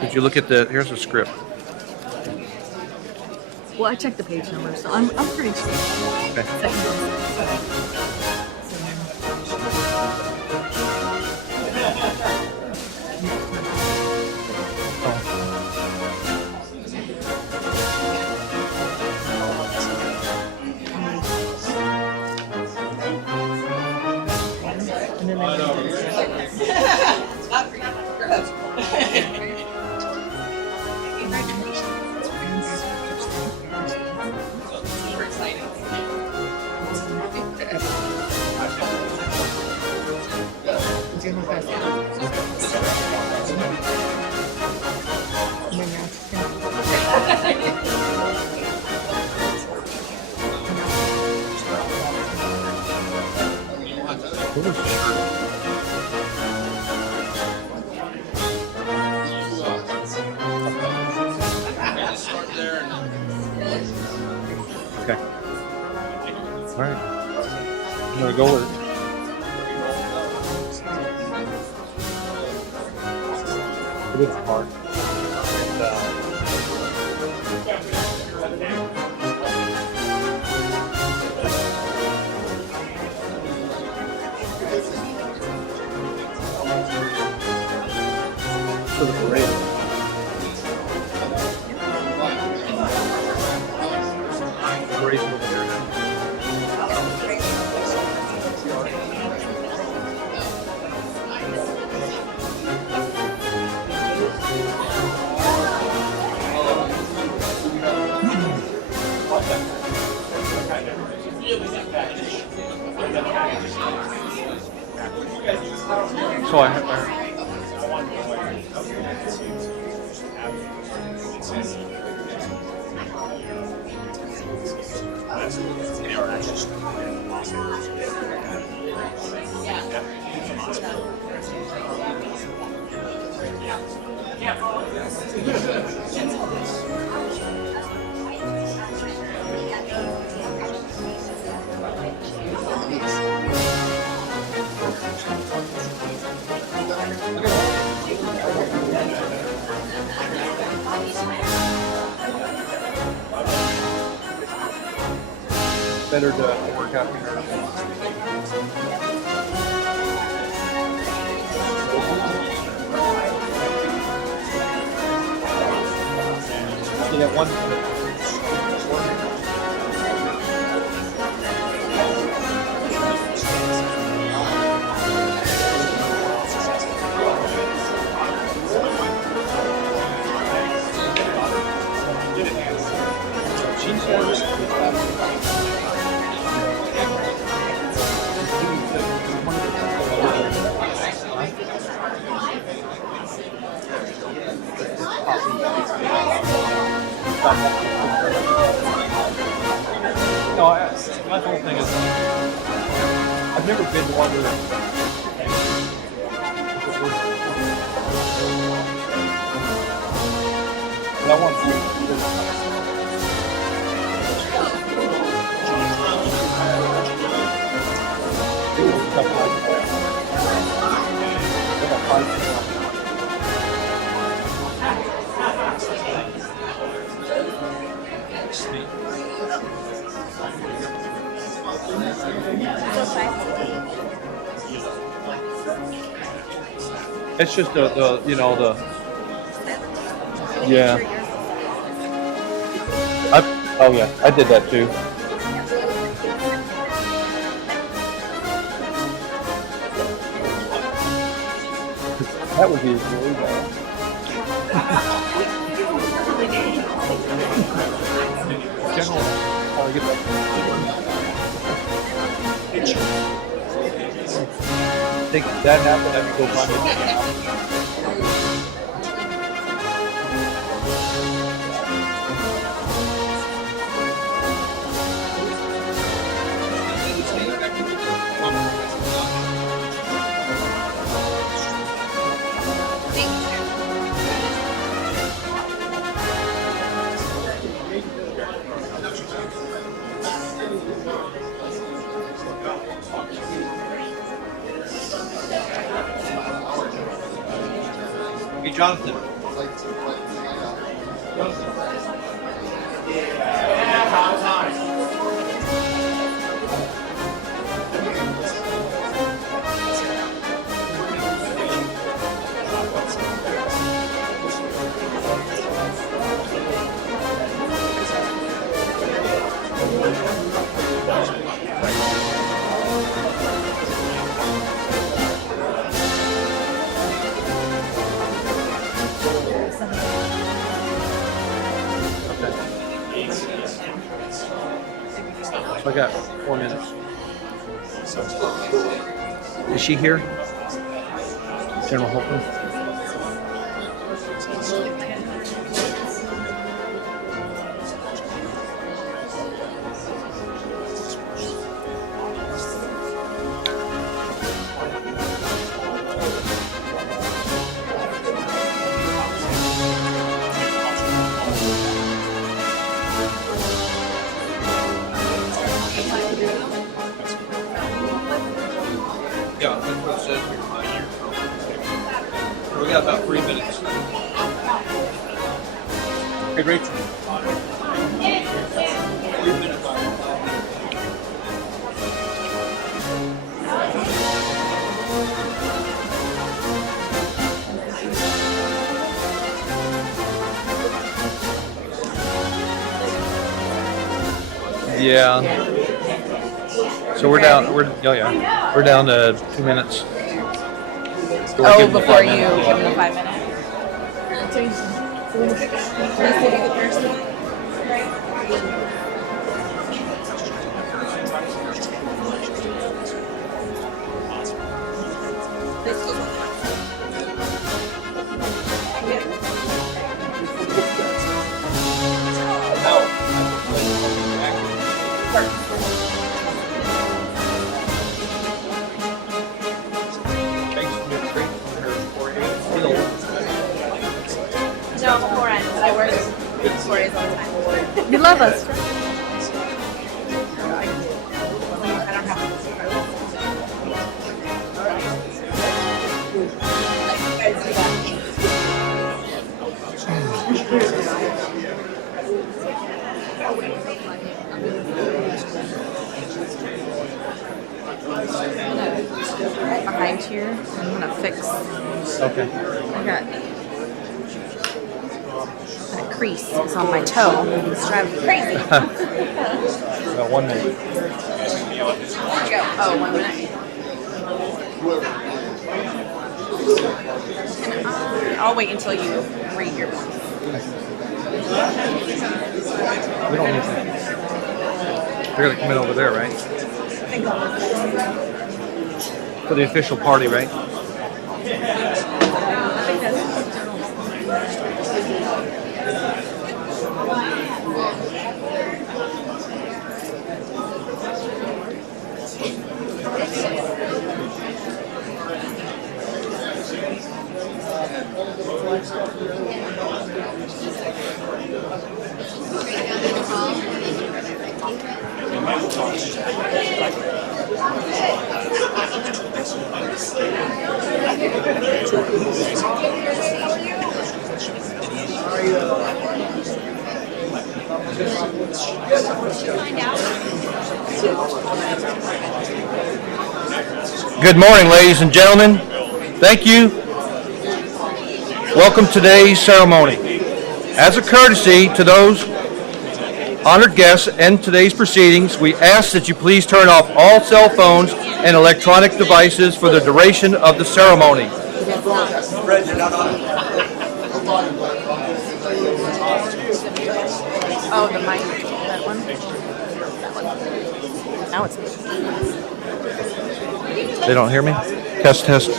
Did you look at the? Here's the script. Well, I checked the page number, so I'm pretty sure. Okay. And then they Okay. All right. I'm gonna go with it. It is hard. For the parade. Parade's over there now. So better to work out here. Yeah, one. No, my whole thing is I've never been to one where but I want to it's just the you know the yeah. Oh yeah, I did that too. That would be really bad. General, how I get that? I think that happened. I have to go find it. Jonathan. I got 4 minutes. Is she here? General Holcomb? Yeah, that's what it says here. We got about 3 minutes. Hey, great. 3 minutes. Yeah. So we're down. We're down to 2 minutes. So Oh, before you give them the 5 minutes. No, 4 ends. I work 4 days all the time. You love us. I don't have to. Behind here, I'm gonna fix. Okay. I got That crease is on my toe. It's driving me crazy. About 1 minute. Where'd you go? Oh, 1 minute. I'll wait until you read your points. We don't need to. They're gonna come in over there, right? For the official party, right? Good morning, ladies and gentlemen. Thank you. Welcome to today's ceremony. As a courtesy to those honored guests and today's proceedings, we ask that you please turn off all cell phones and electronic devices for the duration of the ceremony. Oh, the mic. That one? That one. Now it's me. They don't hear me? Test. Test.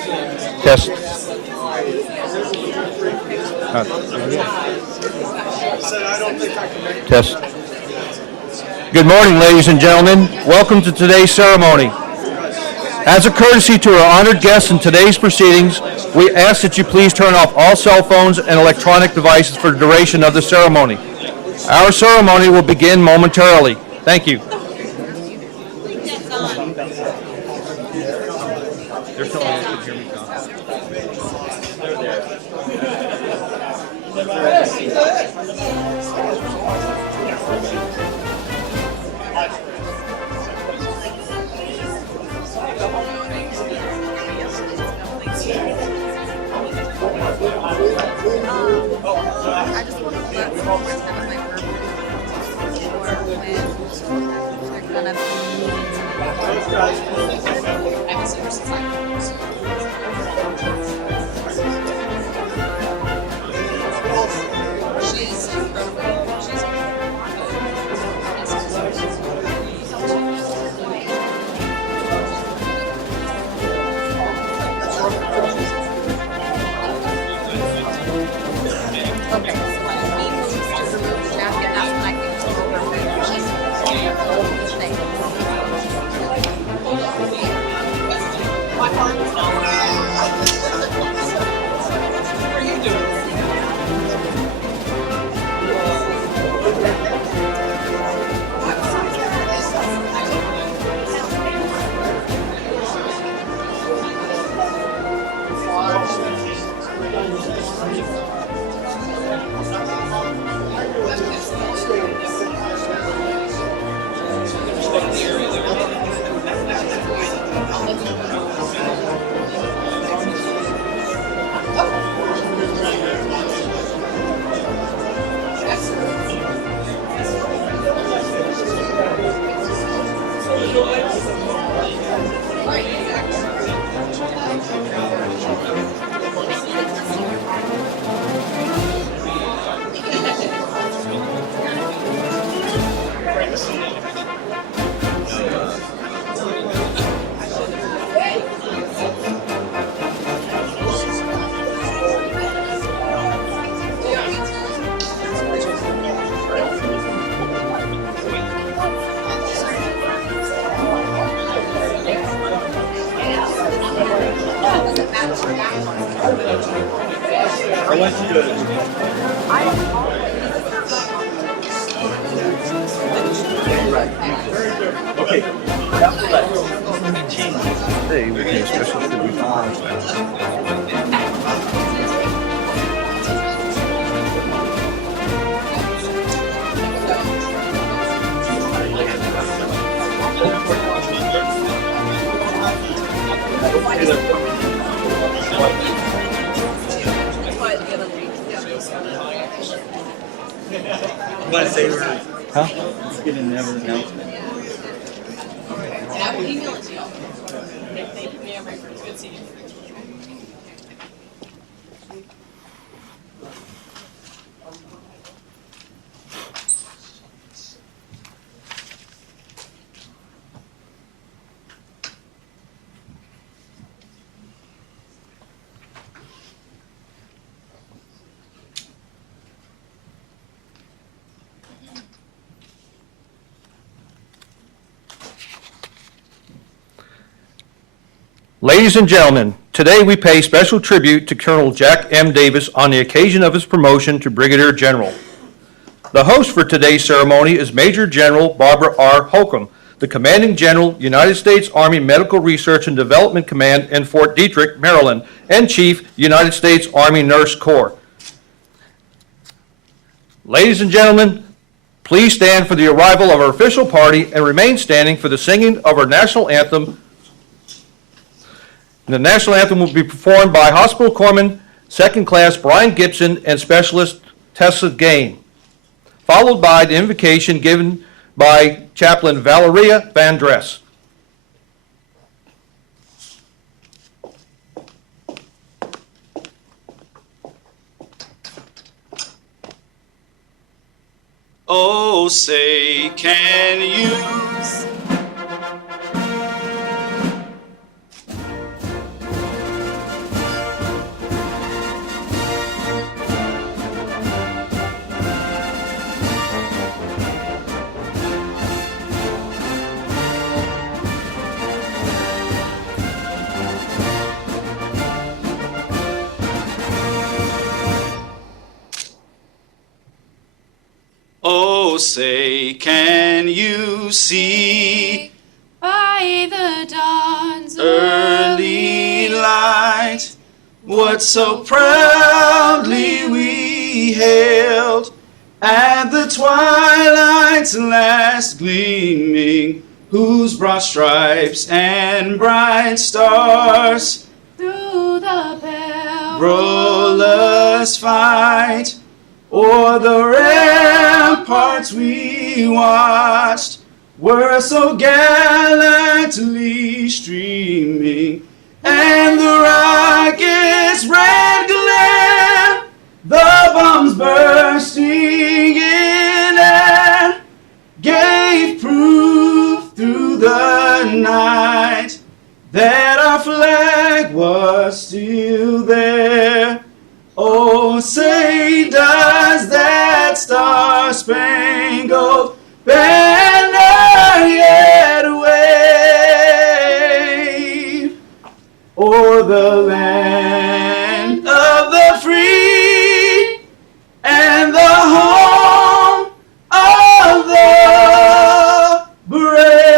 Test. Good morning, ladies and gentlemen. Welcome to today's ceremony. As a courtesy to our honored guests in today's proceedings, we ask that you please turn off all cell phones and electronic devices for the duration of the ceremony. Our ceremony will begin momentarily. Thank you. They're telling me they can hear me, John. gonna Okay, so when he moves to remove the jacket, that's when I can come over and she's I want you to. Okay. Today, we pay special tribute to You want to say we're let's get an announcement. I will email it to y'all. Thank you, ma'am. It's good seeing you. Ladies and gentlemen, today we pay special tribute to Colonel Jack M. Davis on the occasion of his promotion to Brigadier General. The host for today's ceremony is Major General Barbara R. Holcomb, the Commanding General, United States Army Medical Research and Development Command in Fort Detrick, Maryland, and Chief, United States Army Nurse Corps. Ladies and gentlemen, please stand for the arrival of our official party and remain standing for the singing of our national anthem. The national anthem will be performed by Hospital Corpsman Second Class Brian Gibson and Specialist Tessa Gain, followed by the invocation given by Chaplain Valeria Van Dress. Oh, say, can you? Oh, say, can you see By the dawn's early light what so proudly we hailed at the twilight's last gleaming, whose broad stripes and bright stars through the perilous fight o'er the ramparts we watched, were so gallantly streaming, and the rocket's red glare, the bombs bursting in air, gave proof through the night that our flag was still there. Oh, say does that star-spangled banner yet wave o'er the land of the free and the home of the brave?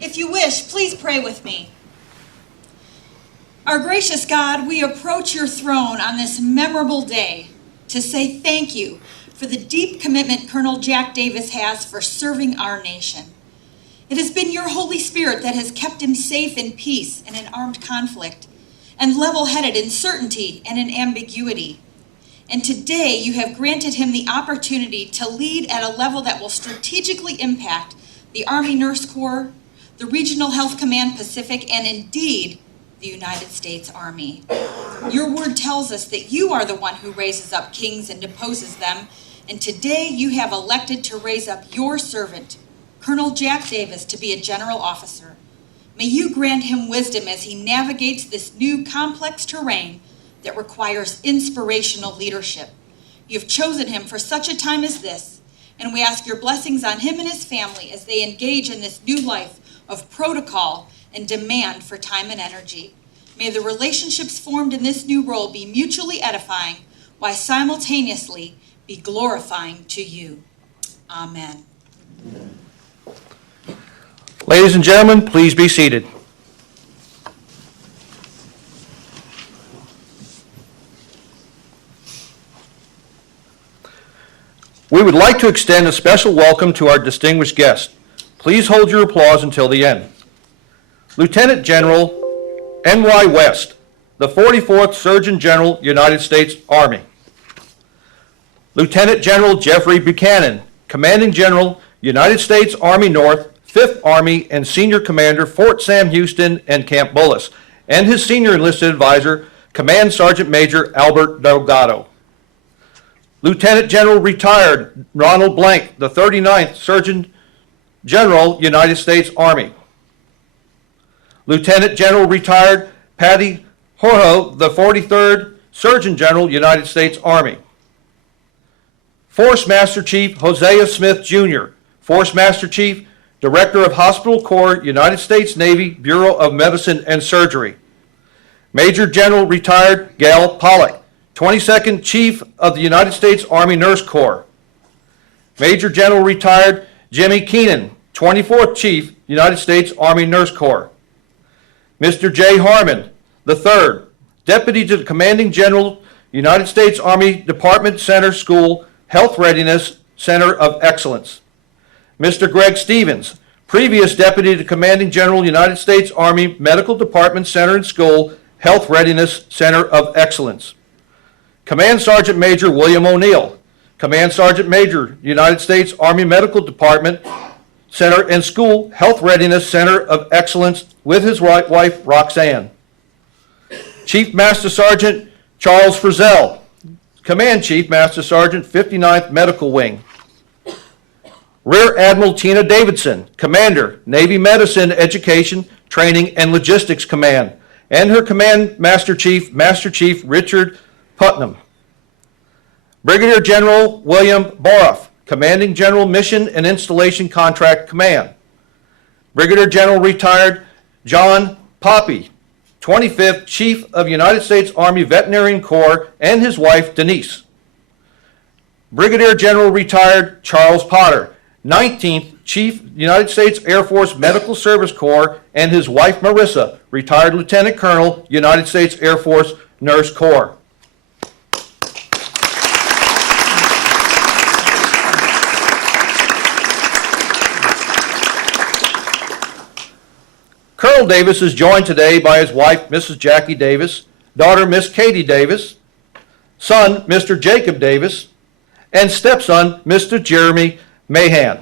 If you wish, please pray with me. Our gracious God, we approach your throne on this memorable day to say thank you for the deep commitment Colonel Jack Davis has for serving our nation. It has been your Holy Spirit that has kept him safe in peace and in armed conflict, and level-headed in certainty and in ambiguity. And today you have granted him the opportunity to lead at a level that will strategically impact the Army Nurse Corps, the Regional Health Command Pacific, and indeed, the United States Army. Your word tells us that you are the one who raises up kings and deposes them, and today you have elected to raise up your servant, Colonel Jack Davis, to be a general officer. May you grant him wisdom as he navigates this new complex terrain that requires inspirational leadership. You have chosen him for such a time as this, and we ask your blessings on him and his family as they engage in this new life of protocol and demand for time and energy. May the relationships formed in this new role be mutually edifying, while simultaneously be glorifying to you. Amen. Ladies and gentlemen, please be seated. We would like to extend a special welcome to our distinguished guest. Please hold your applause until the end. Lieutenant General N.Y. West, the 44th Surgeon General, United States Army. Lieutenant General Jeffrey Buchanan, Commanding General, United States Army North, 5th Army, and Senior Commander, Fort Sam Houston and Camp Bullis, and his Senior Enlisted Advisor, Command Sergeant Major Albert Delgado. Lieutenant General Retired Ronald Blank, the 39th Surgeon General, United States Army. Lieutenant General Retired Patty Horho, the 43rd Surgeon General, United States Army. Force Master Chief Hosea Smith, Jr., Force Master Chief, Director of Hospital Corps, United States Navy, Bureau of Medicine and Surgery. Major General Retired Gail Pollock, 22nd Chief of the United States Army Nurse Corps. Major General Retired Jimmy Keenan, 24th Chief, United States Army Nurse Corps. Mr. J. Harmon, III, Deputy to the Commanding General, United States Army Department Center School, Health Readiness Center of Excellence. Mr. Greg Stevens, previous Deputy to Commanding General, United States Army Medical Department Center and School, Health Readiness Center of Excellence. Command Sergeant Major William O'Neill, Command Sergeant Major, United States Army Medical Department Center and School, Health Readiness Center of Excellence, with his wife, Roxanne. Chief Master Sergeant Charles Frizzell, Command Chief Master Sergeant, 59th Medical Wing. Rear Admiral Tina Davidson, Commander, Navy Medicine Education, Training, and Logistics Command, and her Command Master Chief Richard Putnam. Brigadier General William Boroff, Commanding General Mission and Installation Contract Command. Brigadier General Retired John Poppy, 25th Chief of United States Army Veterinarian Corps, and his wife Denise. Brigadier General Retired Charles Potter, 19th Chief United States Air Force Medical Service Corps, and his wife Marissa, Retired Lieutenant Colonel, United States Air Force Nurse Corps. Colonel Davis is joined today by his wife, Mrs. Jackie Davis, daughter Miss Katie Davis, son Mr. Jacob Davis, and stepson Mr. Jeremy Mahan.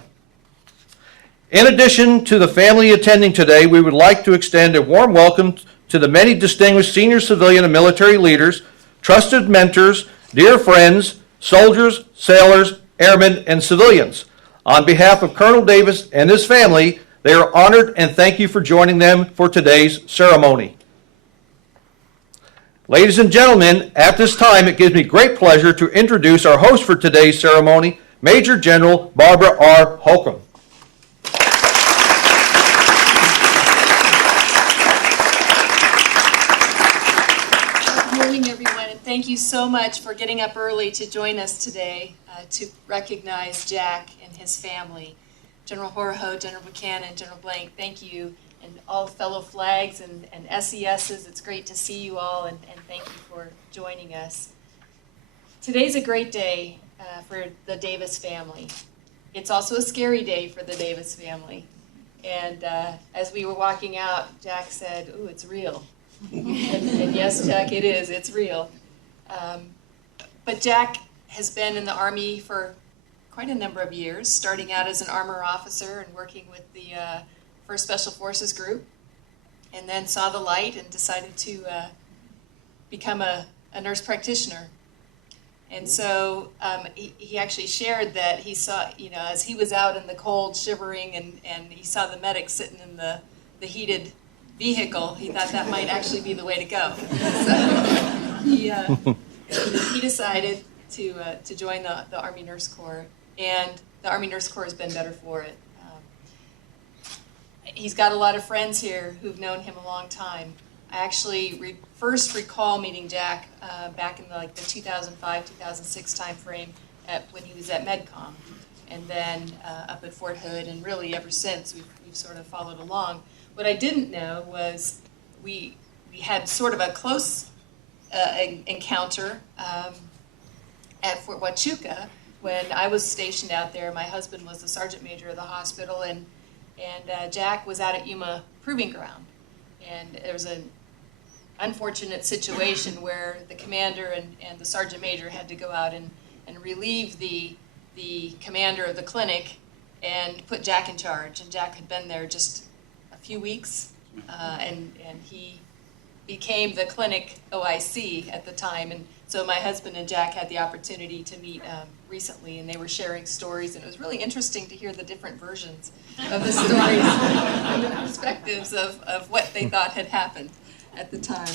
In addition to the family attending today, we would like to extend a warm welcome to the many distinguished senior civilian and military leaders, trusted mentors, dear friends, soldiers, sailors, airmen, and civilians. On behalf of Colonel Davis and his family, they are honored and thank you for joining them for today's ceremony. Ladies and gentlemen, at this time, it gives me great pleasure to introduce our host for today's ceremony, Major General Barbara R. Holcomb. Good morning, everyone, and thank you so much for getting up early to join us today to recognize Jack and his family. General Horoho, General Buchanan, General Blank, thank you, and all fellow flags and SESs. It's great to see you all, and thank you for joining us. Today's a great day for the Davis family. It's also a scary day for the Davis family. And as we were walking out, Jack said, "Ooh, it's real." and yes, Jack, it is. It's real. But Jack has been in the Army for quite a number of years, starting out as an armor officer and working with the 1st Special Forces Group, and then saw the light and decided to become a nurse practitioner. And so he actually shared that he saw, as he was out in the cold shivering and he saw the medic sitting in the heated vehicle, he thought that might actually be the way to go. So he decided to join the Army Nurse Corps, and the Army Nurse Corps has been better for it. He's got a lot of friends here who've known him a long time. I actually first recall meeting Jack back in the 2005-2006 time frame when he was at MedCom, and then up at Fort Hood, and really ever since we've sort of followed along. What I didn't know was we had sort of a close encounter at Fort Huachuca when I was stationed out there. My husband was the sergeant major of the hospital, and Jack was out at Yuma Proving Ground. And there was an unfortunate situation where the commander and the sergeant major had to go out and relieve the commander of the clinic and put Jack in charge. And Jack had been there just a few weeks, and he became the clinic OIC at the time. And so my husband and Jack had the opportunity to meet recently, and they were sharing stories, and it was really interesting to hear the different versions of the stories and the perspectives of what they thought had happened at the time.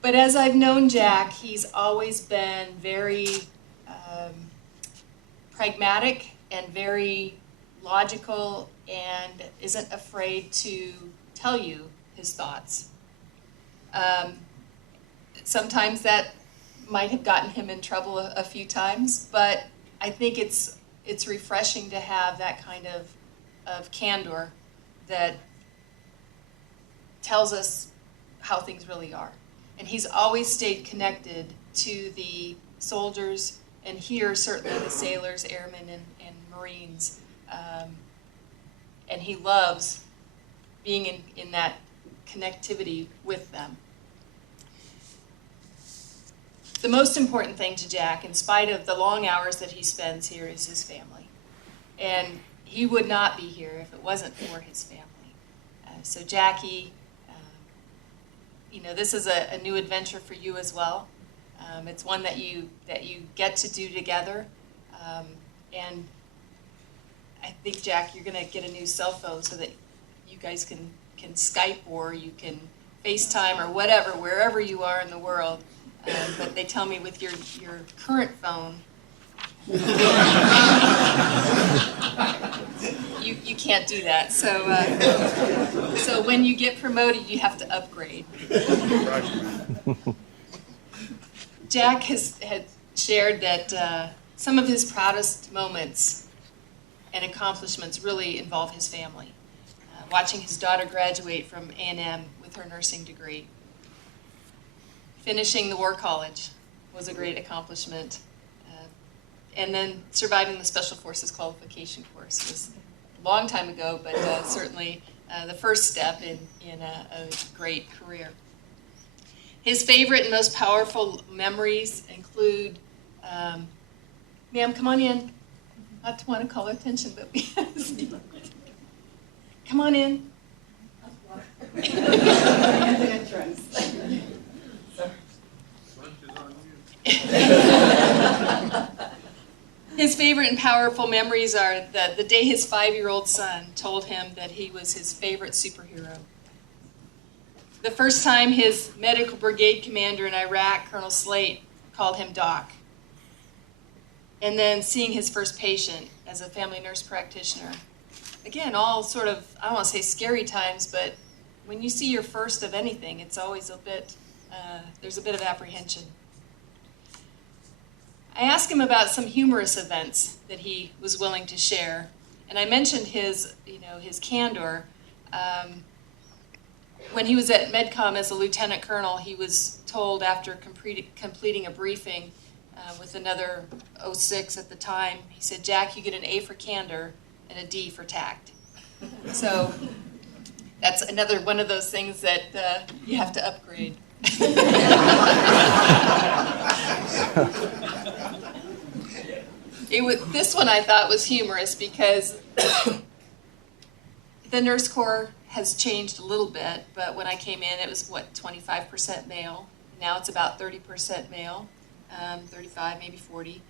But as I've known Jack, he's always been very pragmatic and very logical, and isn't afraid to tell you his thoughts. Sometimes that might have gotten him in trouble a few times, but I think it's refreshing to have that kind of candor that tells us how things really are. And he's always stayed connected to the soldiers, and here certainly the sailors, airmen, and Marines. And he loves being in that connectivity with them. The most important thing to Jack, in spite of the long hours that he spends here, is his family. And he would not be here if it wasn't for his family. So Jackie, this is a new adventure for you as well. It's one that you get to do together. And I think, Jack, you're going to get a new cell phone so that you guys can Skype, or you can FaceTime, or whatever, wherever you are in the world. But they tell me with your current phone, you can't do that. So when you get promoted, you have to upgrade. Jack had shared that some of his proudest moments and accomplishments really involve his family. Watching his daughter graduate from A&M with her nursing degree. Finishing the War College was a great accomplishment. And then surviving the Special Forces qualification course was a long time ago, but certainly the first step in a great career. His favorite and most powerful memories include, ma'am, come on in. Not to want to call attention, but we come on in. His favorite and powerful memories are the day his 5-year-old son told him that he was his favorite superhero. The first time his medical brigade commander in Iraq, Colonel Slate, called him Doc. And then seeing his first patient as a family nurse practitioner. Again, all sort of, I don't want to say scary times, but when you see your first of anything, it's always a bit, there's a bit of apprehension. I asked him about some humorous events that he was willing to share. And I mentioned his candor. When he was at MedCom as a lieutenant colonel, he was told after completing a briefing with another 06 at the time, he said, "Jack, you get an A for candor and a D for tact." So that's another one of those things that you have to upgrade. This one I thought was humorous because the nurse corps has changed a little bit, but when I came in, it was, 25% male. Now it's about 30% male, 35, maybe 40.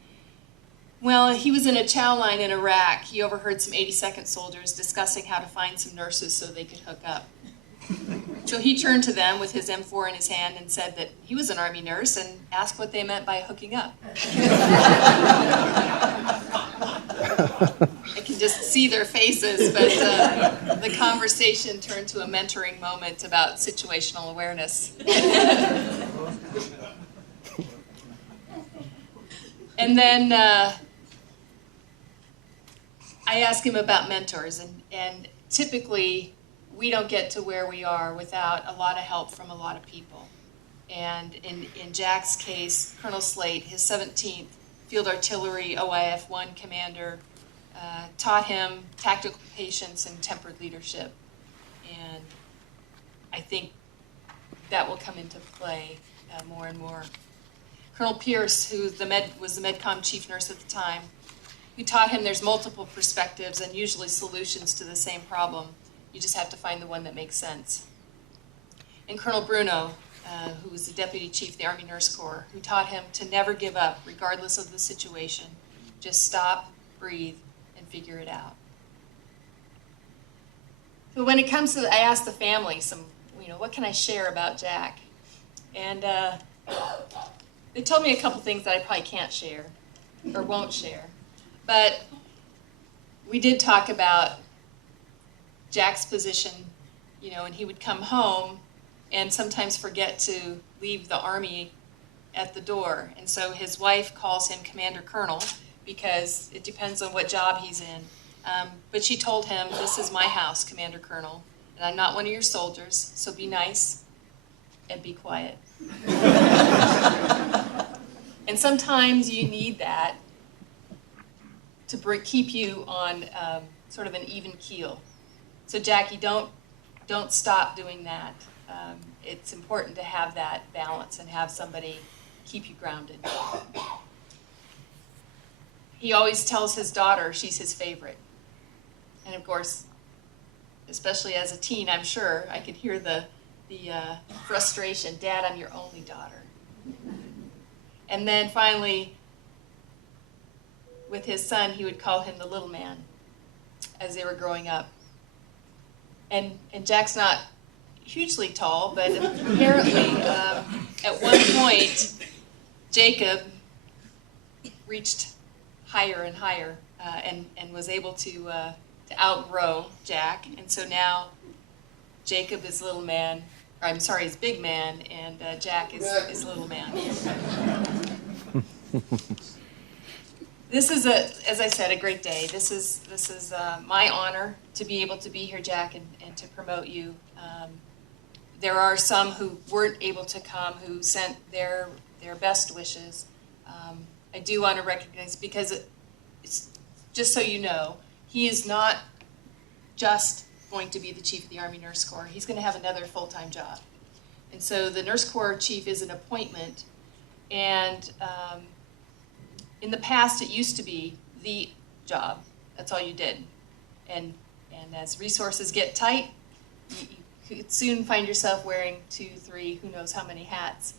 Well, he was in a chow line in Iraq. He overheard some 82nd soldiers discussing how to find some nurses so they could hook up. So he turned to them with his M4 in his hand and said that he was an Army nurse and asked what they meant by hooking up. I can just see their faces, but the conversation turned to a mentoring moment about situational awareness. And then I asked him about mentors, and typically we don't get to where we are without a lot of help from a lot of people. And in Jack's case, Colonel Slate, his 17th Field Artillery OIF 1 commander, taught him tactical patience and tempered leadership. And I think that will come into play more and more. Colonel Pierce, who was the MedCom chief nurse at the time, we taught him there's multiple perspectives and usually solutions to the same problem. You just have to find the one that makes sense. And Colonel Bruno, who was the deputy chief of the Army Nurse Corps, who taught him to never give up regardless of the situation. Just stop, breathe, and figure it out. So when it comes to, I asked the family what can I share about Jack? And they told me a couple things that I probably can't share or won't share. But we did talk about Jack's position, and he would come home and sometimes forget to leave the Army at the door. And so his wife calls him Commander Colonel because it depends on what job he's in. But she told him, "This is my house, Commander Colonel, and I'm not one of your soldiers, so be nice and be quiet." And sometimes you need that to keep you on sort of an even keel. So Jackie, don't stop doing that. It's important to have that balance and have somebody keep you grounded. He always tells his daughter she's his favorite. And of course, especially as a teen, I'm sure, I could hear the frustration. "Dad, I'm your only daughter." And then finally, with his son, he would call him the little man as they were growing up. And Jack's not hugely tall, but apparently at one point, Jacob reached higher and higher and was able to outgrow Jack. And so now Jacob is little man, or I'm sorry, is big man, and Jack is little man. This is, as I said, a great day. This is my honor to be able to be here, Jack, and to promote you. There are some who weren't able to come, who sent their best wishes. I do want to recognize, because it's just so you know, he is not just going to be the chief of the Army Nurse Corps. He's going to have another full-time job. And so the Nurse Corps chief is an appointment, and in the past, it used to be the job. That's all you did. And as resources get tight, you could soon find yourself wearing 2, 3, who knows how many hats.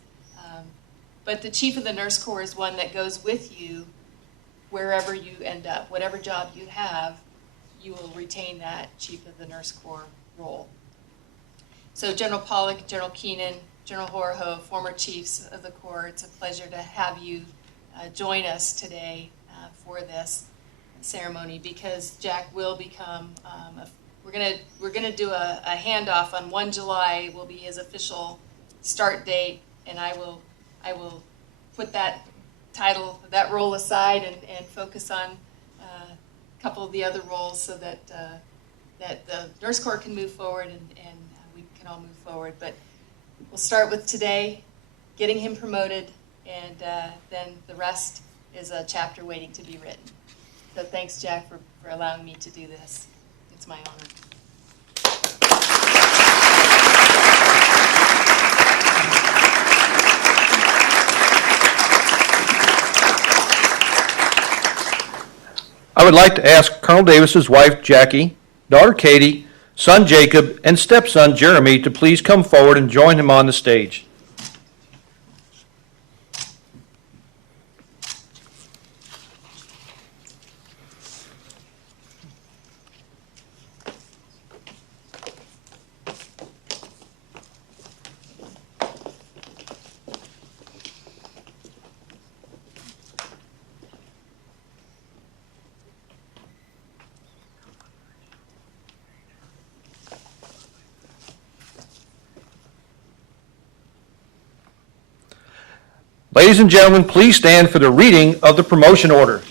But the chief of the Nurse Corps is one that goes with you wherever you end up. Whatever job you have, you will retain that chief of the Nurse Corps role. So General Pollock, General Keenan, General Horoho, former chiefs of the Corps, it's a pleasure to have you join us today for this ceremony, because Jack will become, we're gonna do a handoff on 1 July will be his official start date, and I will put that title, that role aside and focus on a couple of the other roles so that that the Nurse Corps can move forward and we can all move forward. But we'll start with today, getting him promoted, and then the rest is a chapter waiting to be written. So thanks, Jack, for allowing me to do this. It's my honor. I would like to ask Colonel Davis's wife, Jackie, daughter Katie, son Jacob, and stepson Jeremy to please come forward and join him on the stage. Ladies and gentlemen, please stand for the reading of the promotion order.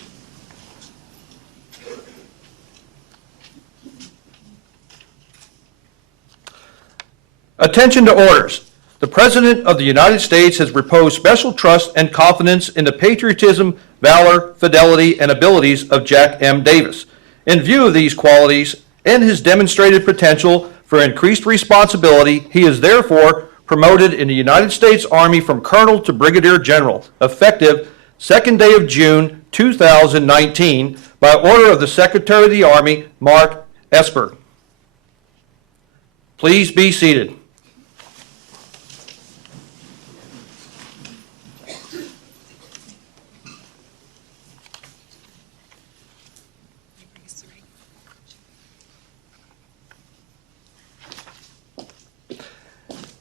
Attention to orders. The President of the United States has reposed special trust and confidence in the patriotism, valor, fidelity, and abilities of Jack M. Davis. In view of these qualities and his demonstrated potential for increased responsibility, he is therefore promoted in the United States Army from Colonel to Brigadier General, effective 2nd day of June 2019, by order of the Secretary of the Army, Mark Esper. Please be seated.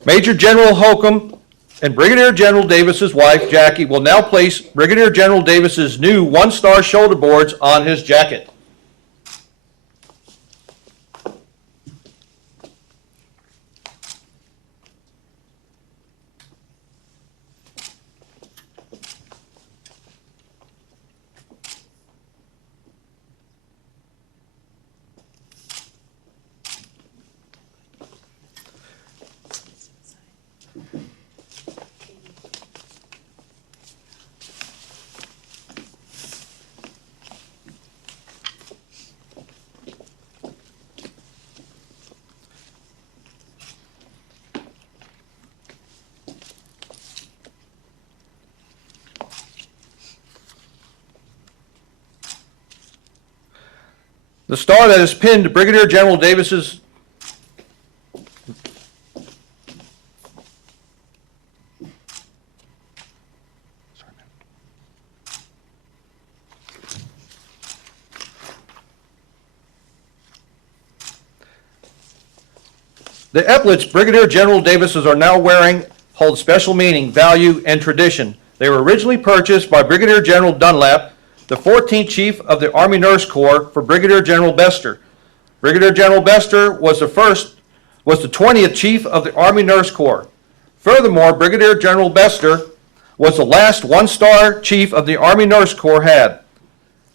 Major General Holcomb and Brigadier General Davis's wife, Jackie, will now place Brigadier General Davis's new one-star shoulder boards on his jacket. The star that is pinned to Brigadier General Davis's The epaulets Brigadier General Davis's are now wearing hold special meaning, value, and tradition. They were originally purchased by Brigadier General Dunlap, the 14th Chief of the Army Nurse Corps, for Brigadier General Bester. Brigadier General Bester was the 20th Chief of the Army Nurse Corps. Furthermore, Brigadier General Bester was the last one-star Chief of the Army Nurse Corps had.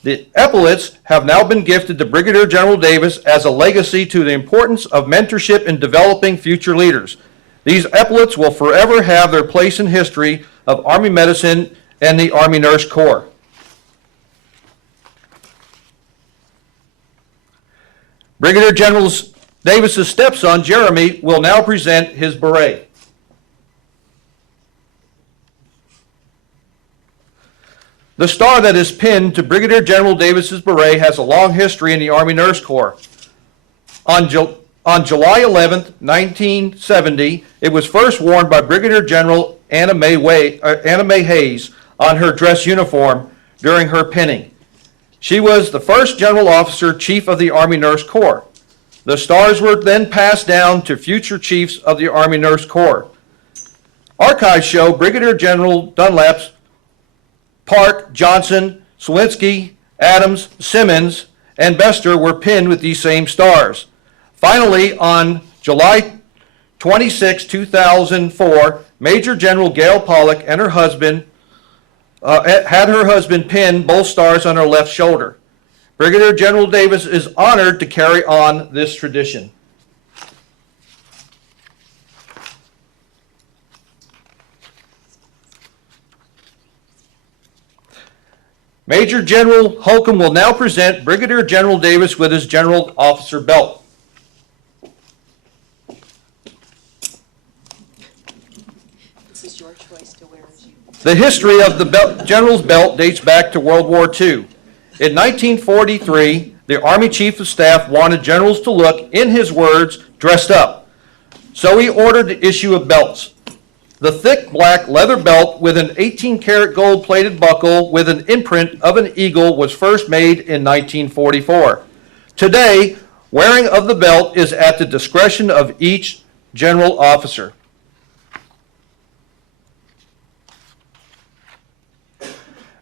The epaulets have now been gifted to Brigadier General Davis as a legacy to the importance of mentorship in developing future leaders. These epaulets will forever have their place in history of Army medicine and the Army Nurse Corps. Brigadier General Davis's stepson, Jeremy, will now present his beret. The star that is pinned to Brigadier General Davis's beret has a long history in the Army Nurse Corps. On July 11, 1970, it was first worn by Brigadier General Anna Mae Hayes on her dress uniform during her pinning. She was the first general officer chief of the Army Nurse Corps. The stars were then passed down to future chiefs of the Army Nurse Corps. Archives show Brigadier General Dunlap's Park, Johnson, Swinsky, Adams, Simmons, and Bester were pinned with these same stars. Finally, on July 26, 2004, Major General Gail Pollock and her husband had her husband pin both stars on her left shoulder. Brigadier General Davis is honored to carry on this tradition. Major General Holcomb will now present Brigadier General Davis with his General Officer Belt. This is your choice to wear as you. The history of the General's Belt dates back to World War II. In 1943, the Army Chief of Staff wanted generals to look, in his words, dressed up. So he ordered the issue of belts. The thick black leather belt with an 18-karat gold-plated buckle with an imprint of an eagle was first made in 1944. Today, wearing of the belt is at the discretion of each general officer.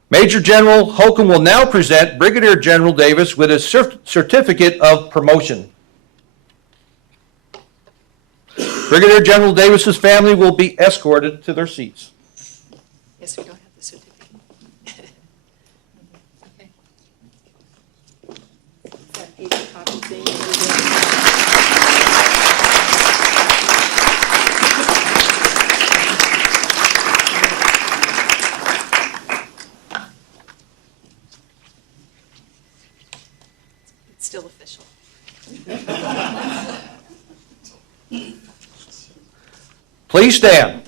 Major General Holcomb will now present Brigadier General Davis with his certificate of promotion. Brigadier General Davis's family will be escorted to their seats. Yes, we don't have the certificate. Okay. That paper copy thing over there. It's still official. Please stand.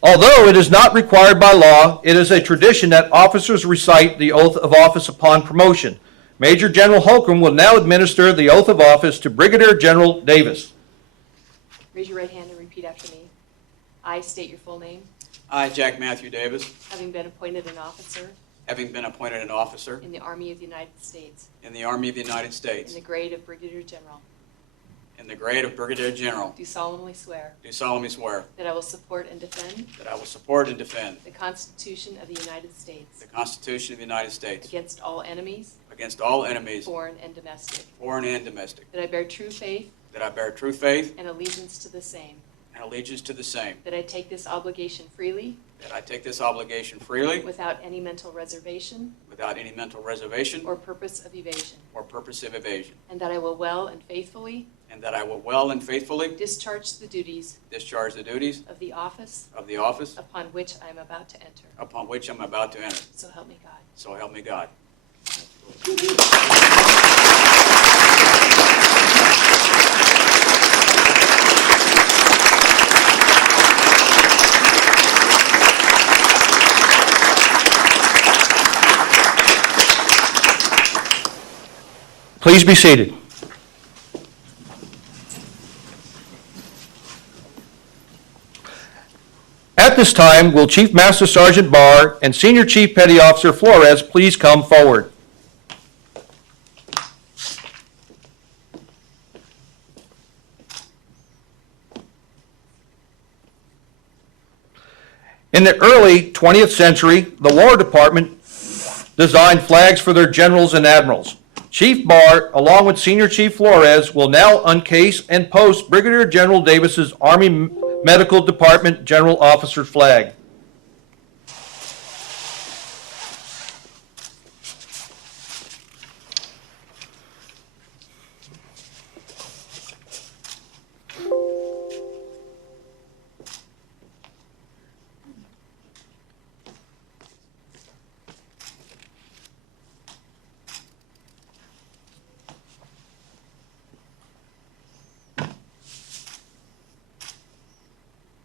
Although it is not required by law, it is a tradition that officers recite the oath of office upon promotion. Major General Holcomb will now administer the oath of office to Brigadier General Davis. Raise your right hand and repeat after me. I state your full name, I, Jack Matthew Davis, having been appointed an officer having been appointed an officer in the Army of the United States in the Army of the United in States the grade of Brigadier General, in the grade of Brigadier General, do solemnly swear do solemnly swear that I will support and defend that I will support and defend the Constitution of the United States the Constitution of the United States against all enemies, against all enemies, foreign and domestic, foreign and domestic, that I bear true faith that I bear true faith and allegiance to the same, and allegiance to the same, that I take this obligation freely that I take this obligation freely without any mental reservation without any mental reservation or purpose of evasion, or purpose of evasion, and that I will well and faithfully and that I will well and faithfully discharge the duties discharge the duties of the office of the office upon which I am about to enter. upon which I'm about to enter. So help me God. So help me God. Please be seated. At this time, will Chief Master Sergeant Barr and Senior Chief Petty Officer Flores please come forward? In the early 20th century, the War Department designed flags for their generals and admirals. Chief Barr, along with Senior Chief Flores, will now uncase and post Brigadier General Davis's Army Medical Department General Officer flag.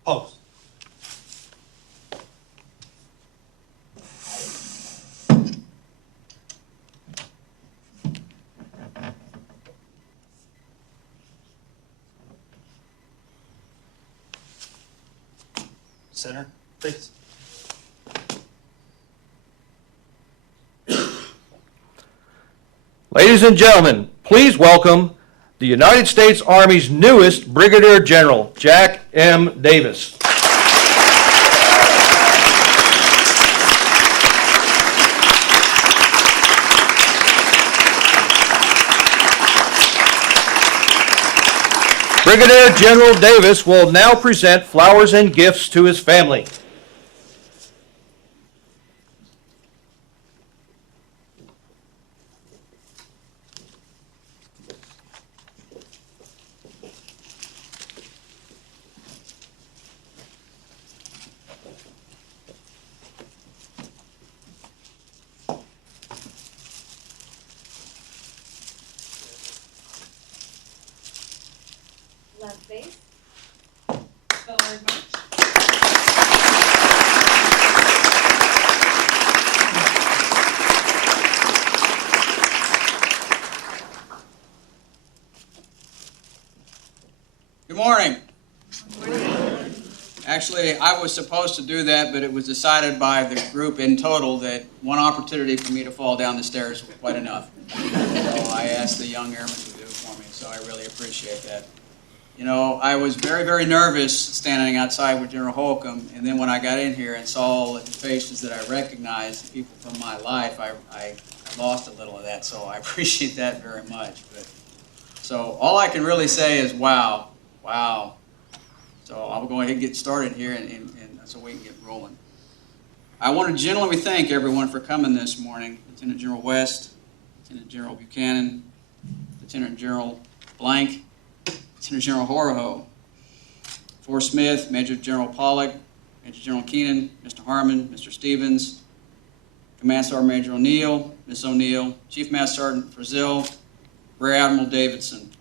Post. Center, please. Ladies and gentlemen, please welcome the United States Army's newest Brigadier General, Jack M. Davis. Brigadier General Davis will now present flowers and gifts to his family. Left base. Forward march. Good morning. Actually, I was supposed to do that, but it was decided by the group in total that one opportunity for me to fall down the stairs was quite enough. So I asked the young airmen to do it for me, so I really appreciate that. You know, I was very, very nervous standing outside with General Holcomb, and then when I got in here and saw all the faces that I recognized, people from my life, I lost a little of that, so I appreciate that very much. But, so all I can really say is wow, wow. So I'll go ahead and get started here, and so we can get rolling. I want to genuinely thank everyone for coming this morning. Lieutenant General West, Lieutenant General Buchanan, Lieutenant General Blank, Lieutenant General Horoho, Forrest Smith, Major General Pollock, Major General Keenan, Mr. Harmon, Mr. Stevens, Command Sergeant Major O'Neill, Ms. O'Neill, Chief Master Sergeant Frazil, Rear Admiral Davidson,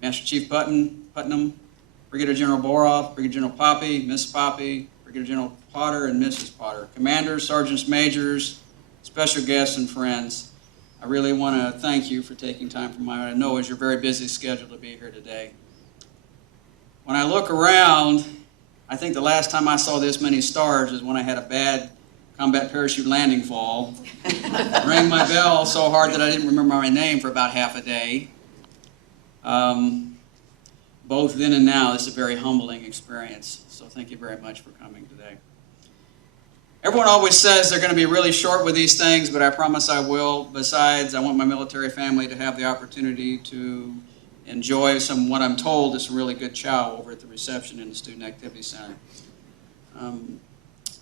Master Chief Putnam, Brigadier General Boroff, Brigadier General Poppy, Miss Poppy, Brigadier General Potter, and Mrs. Potter, Commanders, Sergeants Majors, special guests, and friends. I really want to thank you for taking time from I know it's your very busy schedule to be here today. When I look around, I think the last time I saw this many stars is when I had a bad combat parachute landing fall. Rang my bell so hard that I didn't remember my name for about half a day. Both then and now, this is a very humbling experience. So thank you very much for coming today. Everyone always says they're going to be really short with these things, but I promise I will. Besides, I want my military family to have the opportunity to enjoy some, what I'm told is some really good chow over at the reception in the Student Activity Center. In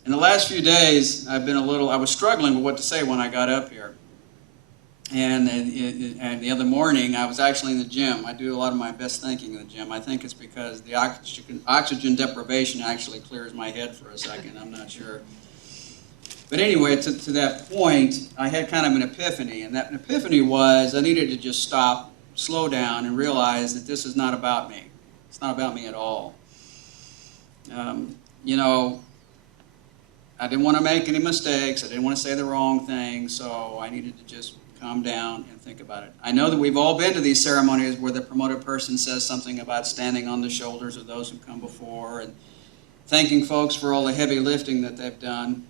the last few days, I was struggling with what to say when I got up here. And the other morning, I was actually in the gym. I do a lot of my best thinking in the gym. I think it's because the oxygen deprivation actually clears my head for a second. I'm not sure. But anyway, to that point, I had kind of an epiphany. And that epiphany was I needed to just stop, slow down, and realize that this is not about me. It's not about me at all. You know, I didn't want to make any mistakes. I didn't want to say the wrong thing. So I needed to just calm down and think about it. I know that we've all been to these ceremonies where the promoted person says something about standing on the shoulders of those who've come before and thanking folks for all the heavy lifting that they've done.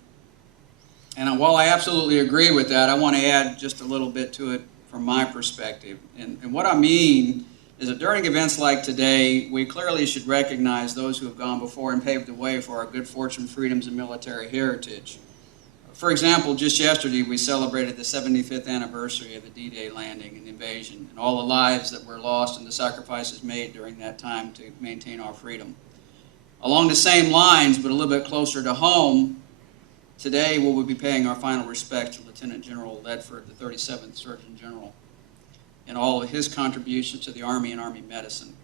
And while I absolutely agree with that, I want to add just a little bit to it from my perspective. And what I mean is that during events like today, we clearly should recognize those who have gone before and paved the way for our good fortune, freedoms, and military heritage. For example, just yesterday we celebrated the 75th anniversary of the D-Day landing and invasion and all the lives that were lost and the sacrifices made during that time to maintain our freedom. Along the same lines, but a little bit closer to home, today we will be paying our final respects to Lieutenant General Ledford, the 37th Surgeon General, and all of his contributions to the Army and Army medicine.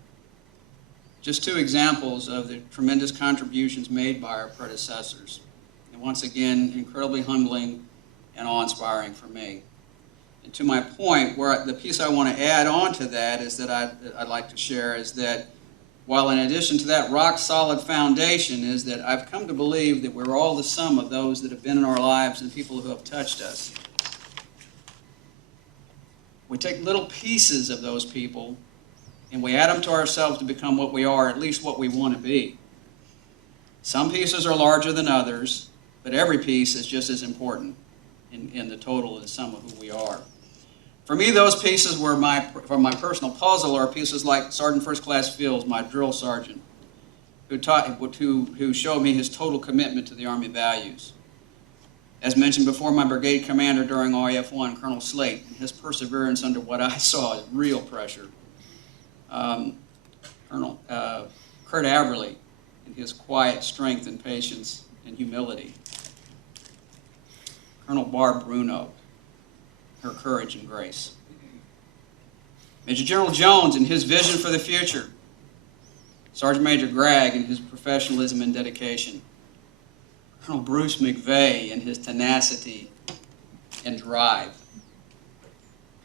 Just two examples of the tremendous contributions made by our predecessors. And once again, incredibly humbling and awe-inspiring for me. And to my point, the piece I want to add on to that is that I'd like to share is that while in addition to that rock-solid foundation is that I've come to believe that we're all the sum of those that have been in our lives and people who have touched us. We take little pieces of those people and we add them to ourselves to become what we are, at least what we want to be. Some pieces are larger than others, but every piece is just as important in the total and sum of who we are. For me, those pieces were from my personal puzzle are pieces like Sergeant First Class Fields, my drill sergeant, who showed me his total commitment to the Army values. As mentioned before, my brigade commander during RAF-1, Colonel Slate, and his perseverance under what I saw as real pressure. Colonel Kurt Aberley, and his quiet strength and patience and humility. Colonel Barb Bruno, her courage and grace. Major General Jones and his vision for the future. Sergeant Major Gregg and his professionalism and dedication. Colonel Bruce McVeigh and his tenacity and drive.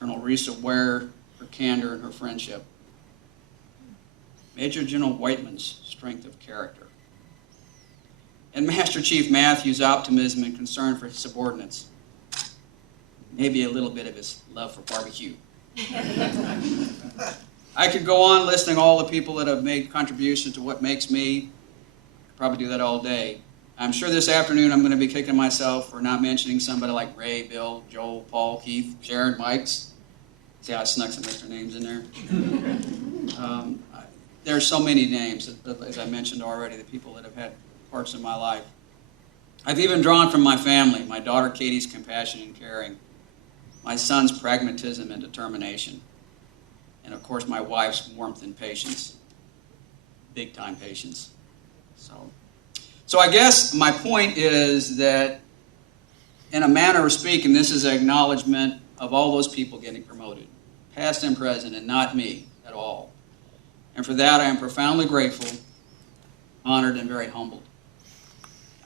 Colonel Risa Ware, her candor and her friendship. Major General Whiteman's strength of character. And Master Chief Matthews' optimism and concern for his subordinates. Maybe a little bit of his love for barbecue. I could go on listing all the people that have made contributions to what makes me. I could probably do that all day. I'm sure this afternoon I'm going to be kicking myself for not mentioning somebody like Ray, Bill, Joel, Paul, Keith, Sharon, Mikes. See how I snuck some extra names in there? There are so many names, as I mentioned already, the people that have had parts of my life. I've even drawn from my family, my daughter Katie's compassion and caring, my son's pragmatism and determination, and of course my wife's warmth and patience, big-time patience. So I guess my point is that, in a manner of speaking, this is an acknowledgement of all those people getting promoted, past and present, and not me at all. And for that I am profoundly grateful, honored, and very humbled.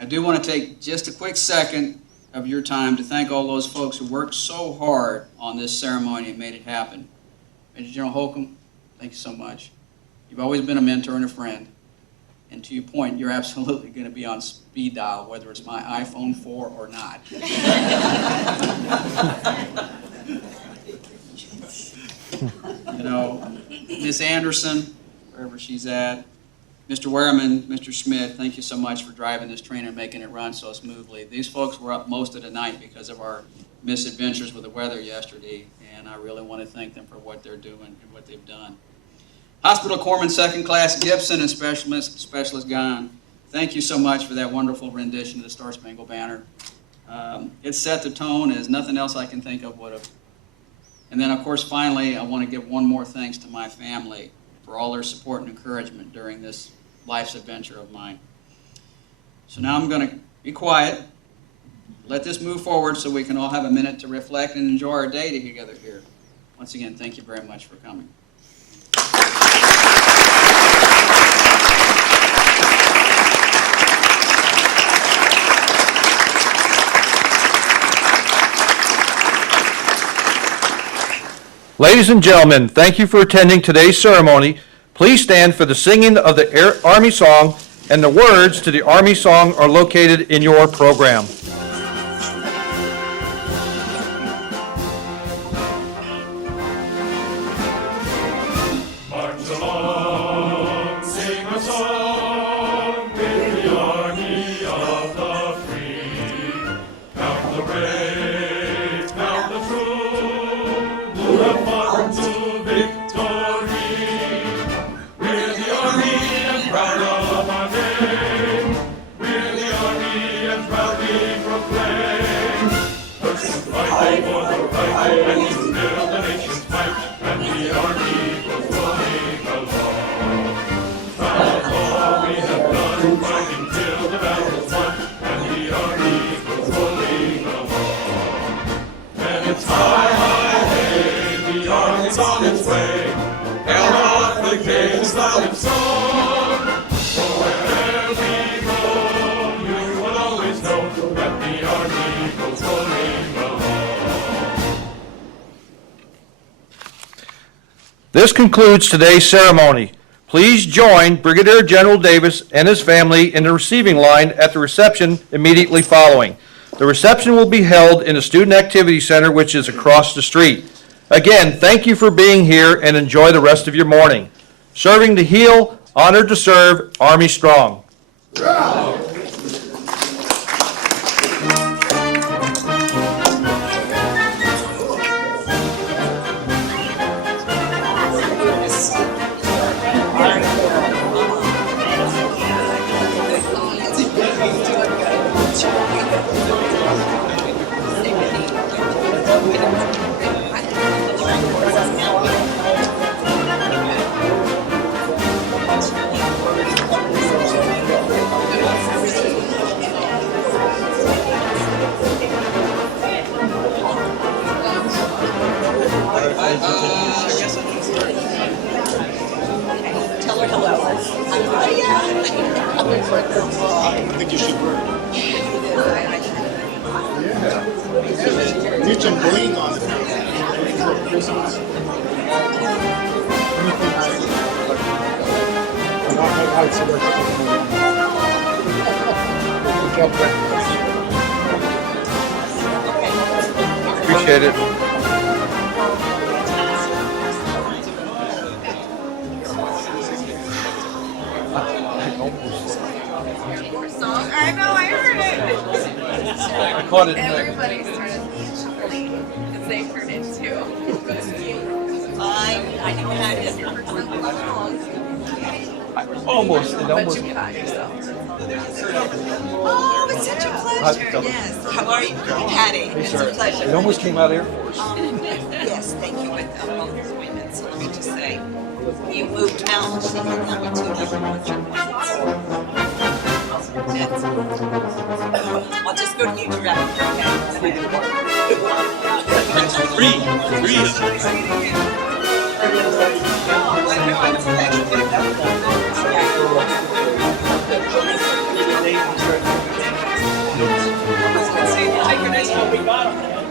I do want to take just a quick second of your time to thank all those folks who worked so hard on this ceremony and made it happen. Major General Holcomb, thank you so much. You've always been a mentor and a friend. And to your point, you're absolutely going to be on speed dial, whether it's my iPhone 4 or not. You know, Miss Anderson, wherever she's at, Mr. Wehrman, Mr. Schmidt, thank you so much for driving this train and making it run so smoothly. These folks were up most of the night because of our misadventures with the weather yesterday, and I really want to thank them for what they're doing and what they've done. Hospital Corpsman Second Class Gibson and Specialist Gunn, thank you so much for that wonderful rendition of the Star Spangled Banner. It set the tone as nothing else I can think of would have. And then, of course, finally, I want to give one more thanks to my family for all their support and encouragement during this life's adventure of mine. So now I'm going to be quiet, let this move forward so we can all have a minute to reflect and enjoy our day together here. Once again, thank you very much for coming. Ladies and gentlemen, thank you for attending today's ceremony. Please stand for the singing of the Army song, and the words to the Army song are located in your program. March along, sing a song with the army of the free. Count the brave, count the true, who have fought to victory. We're the army and proud of our name. We're the army and proudly proclaim. First to fight for the right and to build the nation's might, and the army goes rolling along. Proud of all we have done, fighting till the battle's won, and the army goes rolling along. And it's high, high, hey, the army's on its way. Hail off the gates, loud and song. For wherever we go, you will always know that the army goes rolling along. This concludes today's ceremony. Please join Brigadier General Davis and his family in the receiving line at the reception immediately following. The reception will be held in the Student Activity Center, which is across the street. Again, thank you for being here and enjoy the rest of your morning. Serving to heal, honored to serve, Army Strong. Tell her hello. I think you should wear it. Need some bling on Appreciate it. I know, I heard it. I caught it. Everybody started chuckling because they heard it too. I knew how to do it. Almost. It But almost. you caught yourself. Oh, it's such a pleasure. Yes. How are you, Patty? It's a pleasure. It almost came out Air Force. Yes, thank you with both appointments. Let me just say, you moved Mount Single number 2 number 1. That's, I'll just go to you direct.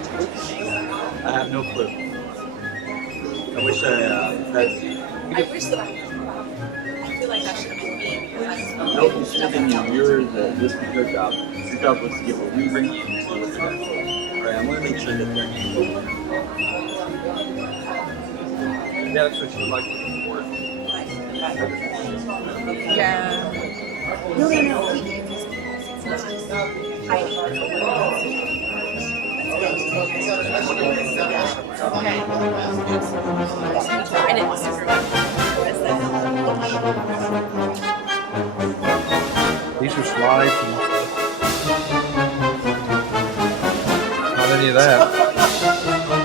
I have no clue. I wish I I feel like that should have been me. nope, you should have been you. This was your job. Your job was to give a rebring and look at that. Alright, I'm gonna make sure that they're yeah, that's what you like looking for. Yeah. No, he gave us Okay. I didn't super These are slides. And not any of that.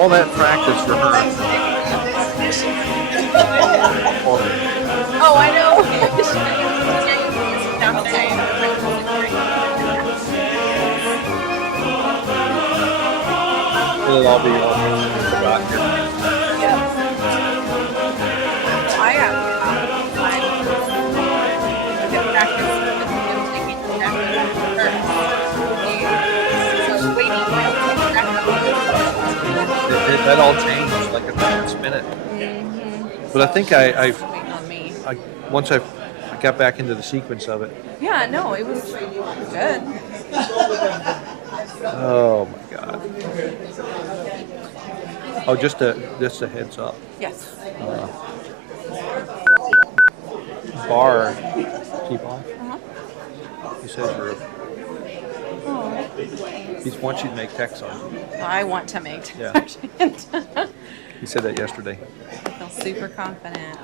All that practice for her. Oh, I know. It'll all be forgotten here. I have get practice with him taking the first. So waiting That all changed like at the last minute. But I think waiting on me. once I got back into the sequence of it. Yeah, no, it was good. Oh my God. Oh, just a heads up. Yes. Bar, keep on. Uh-huh. He says you're. Oh. He wants you to make text on. I want to make Yeah. decisions. He said that yesterday. I feel super confident.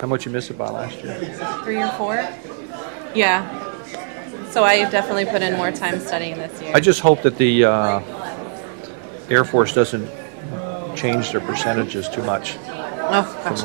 How much you missed it by last year? 3 or 4? Yeah. So I definitely put in more time studying this year. I just hope that the Air Force doesn't change their percentages too much Oh, from gotcha. last